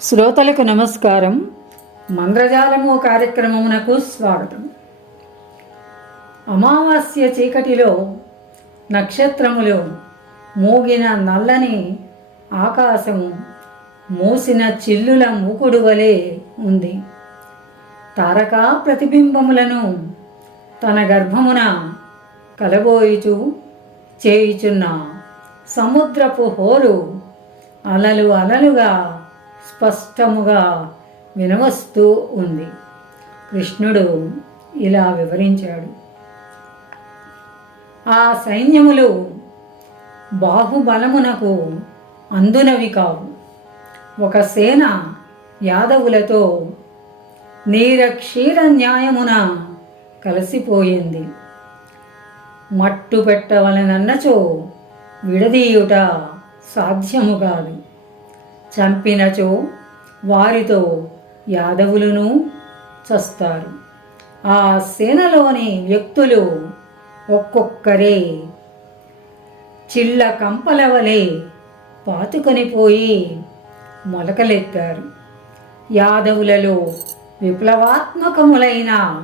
శ్రోతలకు నమస్కారం. మంత్రజాలము కార్యక్రమమునకు స్వాగతం. అమావాస్య చీకటిలో నక్షత్రములు మూగిన నల్లని ఆకాశము మూసిన చిల్లుల మూకుడు వలె ఉంది. తారకా ప్రతిబింబములను తన గర్భమున కలబోయుచు చేయుచున్న సముద్రపు హోరు అలలు అలలుగా స్పష్టముగా వినవస్తూ ఉంది. కృష్ణుడు ఇలా వివరించాడు. ఆ సైన్యములు బాహుబలమునకు అందునవి కావు. ఒక సేన యాదవులతో నీరక్షీర న్యాయమున కలిసిపోయింది. మట్టు పెట్టవలనన్నచో విడదీయుట సాధ్యము కాదు. చంపినచో వారితో యాదవులను చస్తారు. ఆ సేనలోని వ్యక్తులు ఒక్కొక్కరే చిళ్ళ కంపల వలె పాతుకొని పోయి మొలకలెత్తారు. యాదవులలో విప్లవాత్మకములైన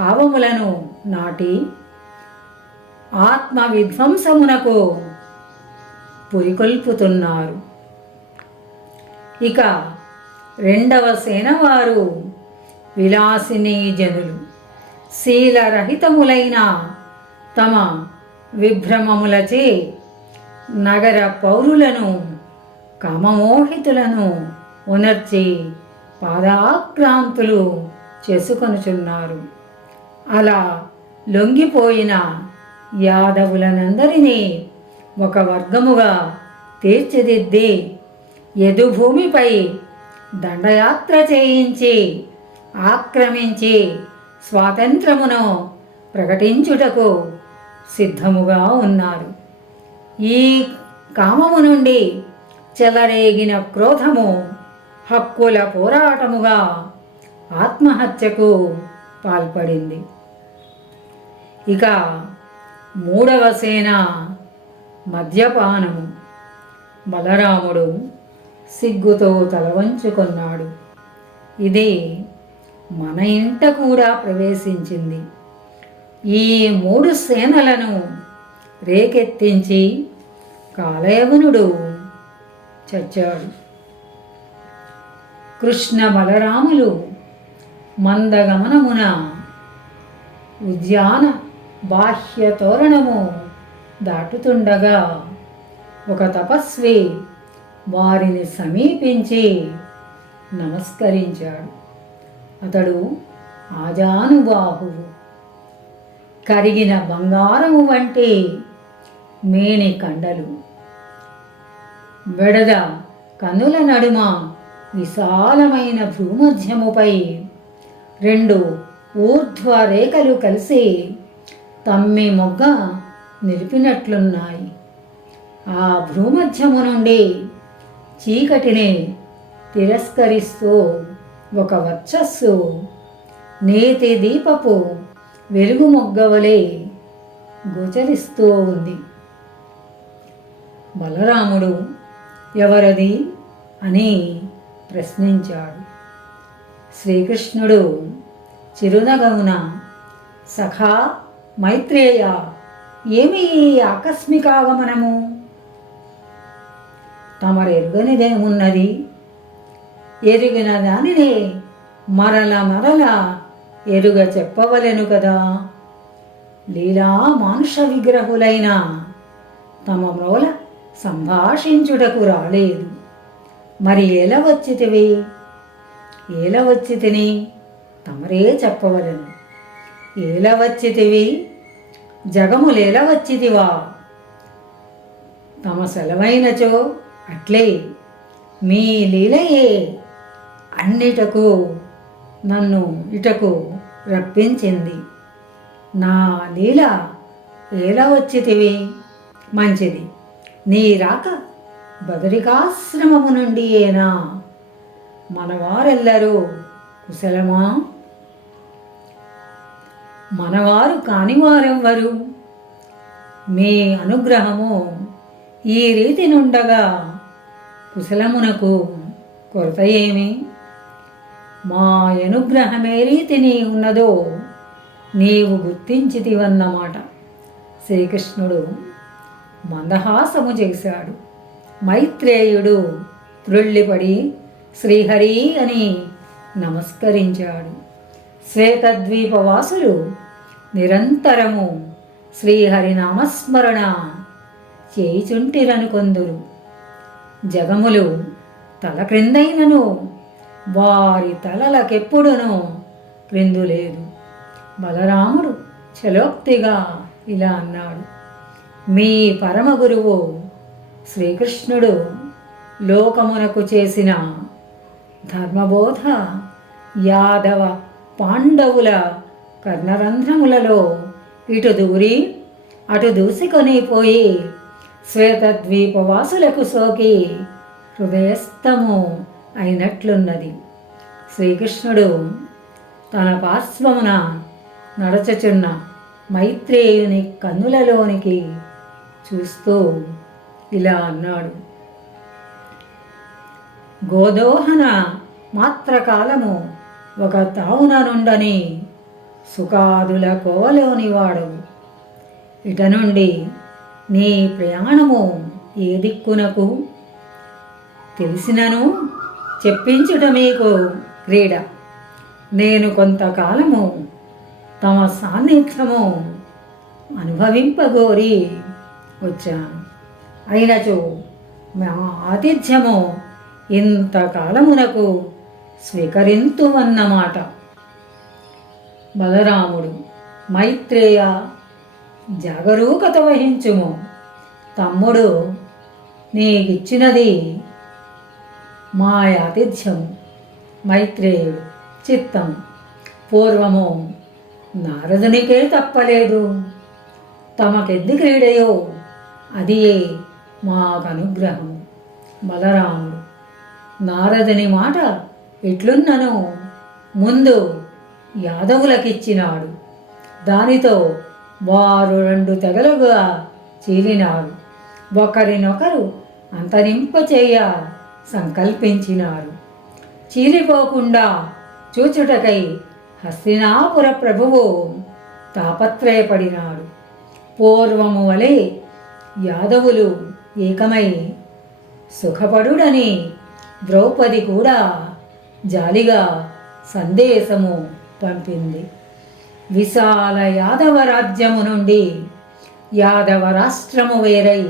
భావములను నాటి ఆత్మ విధ్వంసమునకు పురికొల్పుతున్నారు. ఇక రెండవ సేన వారు విలాసిని జనులు. శీలరహితములైన తమ విభ్రమములచే నగర పౌరులను కామమోహితులను ఉనర్చి పాదాక్రాంతులు చేసుకొనుచున్నారు. అలా లొంగిపోయిన యాదవులనందరినీ ఒక వర్గముగా తీర్చిదిద్ది యదుభూమిపై దండయాత్ర చేయించి ఆక్రమించి స్వాతంత్రమును ప్రకటించుటకు సిద్ధముగా ఉన్నారు. ఈ కామము నుండి చెలరేగిన క్రోధము హక్కుల పోరాటముగా ఆత్మహత్యకు పాల్పడింది. ఇక మూడవ సేన మద్యపానము. బలరాముడు సిగ్గుతో తలవంచుకొన్నాడు. ఇది మన ఇంట కూడా ప్రవేశించింది. ఈ మూడు సేనలను రేకెత్తించి కాలయవనుడు చచ్చాడు. కృష్ణ బలరాములు మందగమనమున ఉద్యాన బాహ్య తోరణము దాటుతుండగా ఒక తపస్వి వారిని సమీపించి నమస్కరించాడు. అతడు ఆజానుబాహువు. కరిగిన బంగారము వంటి మేని కండలు, బెడద కన్నుల నడుమ విశాలమైన భూమధ్యముపై రెండు ఊర్ధ్వ రేఖలు కలిసి తమ్మి మొగ్గ నిలిపినట్లున్నాయి. ఆ భూమధ్యము నుండి చీకటిని తిరస్కరిస్తూ ఒక వర్చస్సు నేతి దీపపు వెలుగు మొగ్గవలే గోచరిస్తూ ఉంది. బలరాముడు ఎవరది అని ప్రశ్నించాడు. శ్రీకృష్ణుడు చిరునగవున, సఖా మైత్రేయ, ఏమి ఈ ఆకస్మికాగమనము? తమరెరుగనిదేమున్నది? ఎరిగిన దానినే మరల మరల ఎరుగ చెప్పవలెను కదా. లీలా మానుష విగ్రహులైన తమ మ్రోల సంభాషించుటకు రాలేదు. మరి ఎలా వచ్చితివి? ఎలా వచ్చితిని తమరే చెప్పవలెను. ఎలా వచ్చితివి? జగములేల వచ్చితివా? తమ సెలవైనచో అట్లే మీ లీలయే అన్నిటకు నన్ను ఇటకు రప్పించింది. నా లీల ఎలా వచ్చితివి? మంచిది. నీ రాక బదరికాశ్రమము నుండి ఏనా? మనవారెల్లరూ కుశలమా? మనవారు కానివారెవ్వరు? మీ అనుగ్రహము ఈ రీతి నుండగా కుశలమునకు కొరత ఏమి? మా అనుగ్రహమే రీతిని ఉన్నదో నీవు గుర్తించితివన్నమాట. శ్రీకృష్ణుడు మందహాసము చేశాడు. మైత్రేయుడు త్రుళ్ళిపడి శ్రీహరి అని నమస్కరించాడు. శ్వేతద్వీపవాసులు నిరంతరము శ్రీహరి నామస్మరణ చేయుచుంటిరనుకొందురు. జగములు తల క్రిందైనను వారి తలలకెప్పుడునూ క్రిందు లేదు. బలరాముడు చలోక్తిగా ఇలా అన్నాడు. మీ పరమ గురువు శ్రీకృష్ణుడు లోకమునకు చేసిన ధర్మబోధ యాదవ పాండవుల కర్ణరంధ్రములలో ఇటు దూరి అటు దూసుకొని పోయి శ్వేతద్వీపవాసులకు సోకి హృదయస్థము అయినట్లున్నది. శ్రీకృష్ణుడు తన పార్శ్వమున నడచుచున్న మైత్రేయుని కన్నులలోనికి చూస్తూ ఇలా అన్నాడు. గోదోహన మాత్రకాలము ఒక తావున నుండని సుఖాదుల కోవలోని వాడవు. ఇట నుండి నీ ప్రయాణము ఏ దిక్కునకు తెలిసినను చెప్పించుట మీకు క్రీడ. నేను కొంతకాలము తమ సాన్నిధ్యము అనుభవింపగోరి వచ్చాను. అయినచో మా ఆతిథ్యము ఇంతకాలమునకు స్వీకరింతువన్నమాట. బలరాముడు, మైత్రేయ జాగరూకత వహించుము. తమ్ముడు నీకిచ్చినది మా ఆతిథ్యము. మైత్రేయుడు, చిత్తం. పూర్వము నారదునికే తప్పలేదు. తమకెద్ది క్రీడయో అది మాకనుగ్రహము. బలరాముడు, నారదుని మాట ఎట్లున్నను ముందు యాదవులకిచ్చినాడు. దానితో వారు 2 తెగలుగా చీలినారు. ఒకరినొకరు అంతరింపచేయ సంకల్పించినారు. చీలిపోకుండా చూచుటకై హస్తినాపుర ప్రభువు తాపత్రయపడినాడు. పూర్వము వలె యాదవులు ఏకమై సుఖపడుడని ద్రౌపది కూడా జాలిగా సందేశము పంపింది. విశాల యాదవ రాజ్యము నుండి యాదవ రాష్ట్రము వేరై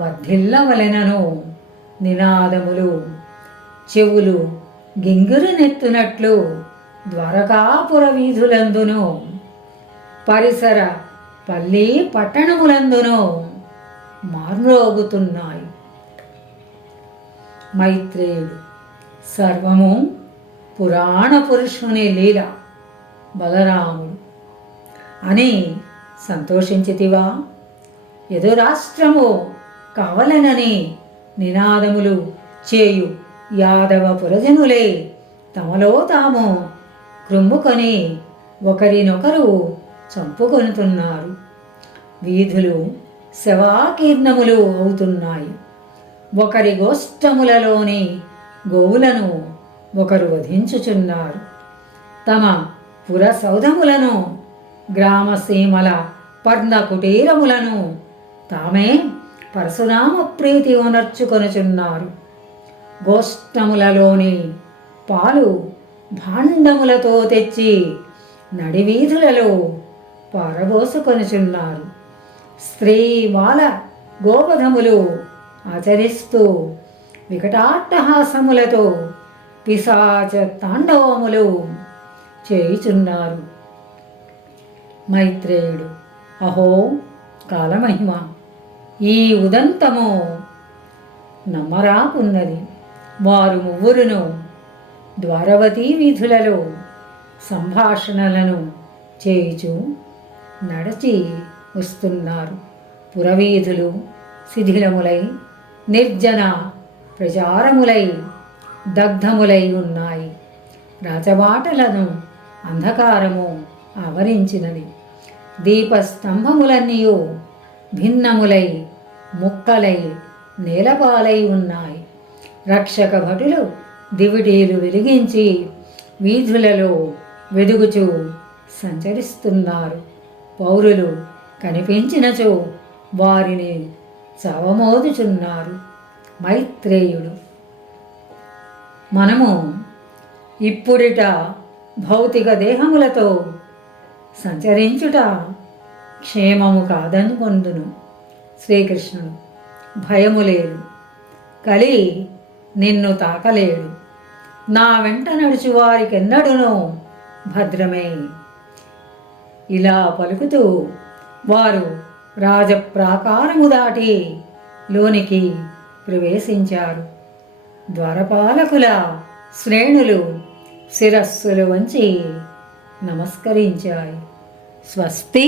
వర్ధిల్లవలెనను నినాదములు చెవులు గింగిరునెత్తునట్లు ద్వారకాపుర వీధులందును పరిసర పల్లి పట్టణములందును మార్మోగుతున్నాయి. మైత్రేయుడు, సర్వము పురాణ పురుషుని లీల. బలరాముడు, అని సంతోషించితివా? యదురాష్ట్రము కావలనని నినాదములు చేయు యాదవ పురజనులే తమలో తాము క్రుమ్ముకొని ఒకరినొకరు చంపుకొనుతున్నారు. వీధులు శవాకీర్ణములు అవుతున్నాయి. ఒకరి గోష్టములలోని గోవులను ఒకరు వధించుచున్నారు. తమ పురసౌధములను గ్రామసీమల పర్ణ కుటీరములను తామే పరశురామ ప్రీతి ఉనర్చుకొనుచున్నారు. గోష్టములలోని పాలు భాండములతో తెచ్చి నడివీధులలో పారబోసుకొనుచున్నారు. స్త్రీ బాల గోవధములు ఆచరిస్తూ వికటాట్టహాసములతో పిశాచ తాండవములు చేయుచున్నారు. మైత్రేయుడు, అహో కాలమహిమ, ఈ ఉదంతము నమ్మరాకున్నది. వారు ముగ్గురును ద్వారవతీ వీధులలో సంభాషణలను చేయుచు నడచి వస్తున్నారు. పురవీధులు శిథిలములై నిర్జన ప్రచారములై దగ్ధములై ఉన్నాయి. రాజబాటలను అంధకారము ఆవరించినది. దీపస్తంభములన్నీ భిన్నములై ముక్కలై నేలపాలై ఉన్నాయి. రక్షక భటులు దివిటీలు వెలిగించి వీధులలో వెదుగుచూ సంచరిస్తున్నారు. పౌరులు కనిపించినచో వారిని చావమోదుచున్నారు. మైత్రేయుడు: మనము ఇప్పుడిట భౌతిక దేహములతో సంచరించుట క్షేమము కాదనుకొందును. శ్రీకృష్ణుడు: భయము లేదు, కలి నిన్ను తాకలేడు. నా వెంట నడుచు వారికెన్నడునో భద్రమే. ఇలా పలుకుతూ వారు రాజప్రాకారము దాటి లోనికి ప్రవేశించారు. ద్వారపాలకుల శ్రేణులు శిరస్సులు వంచి నమస్కరించాయి. స్వస్తి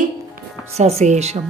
సశేషం.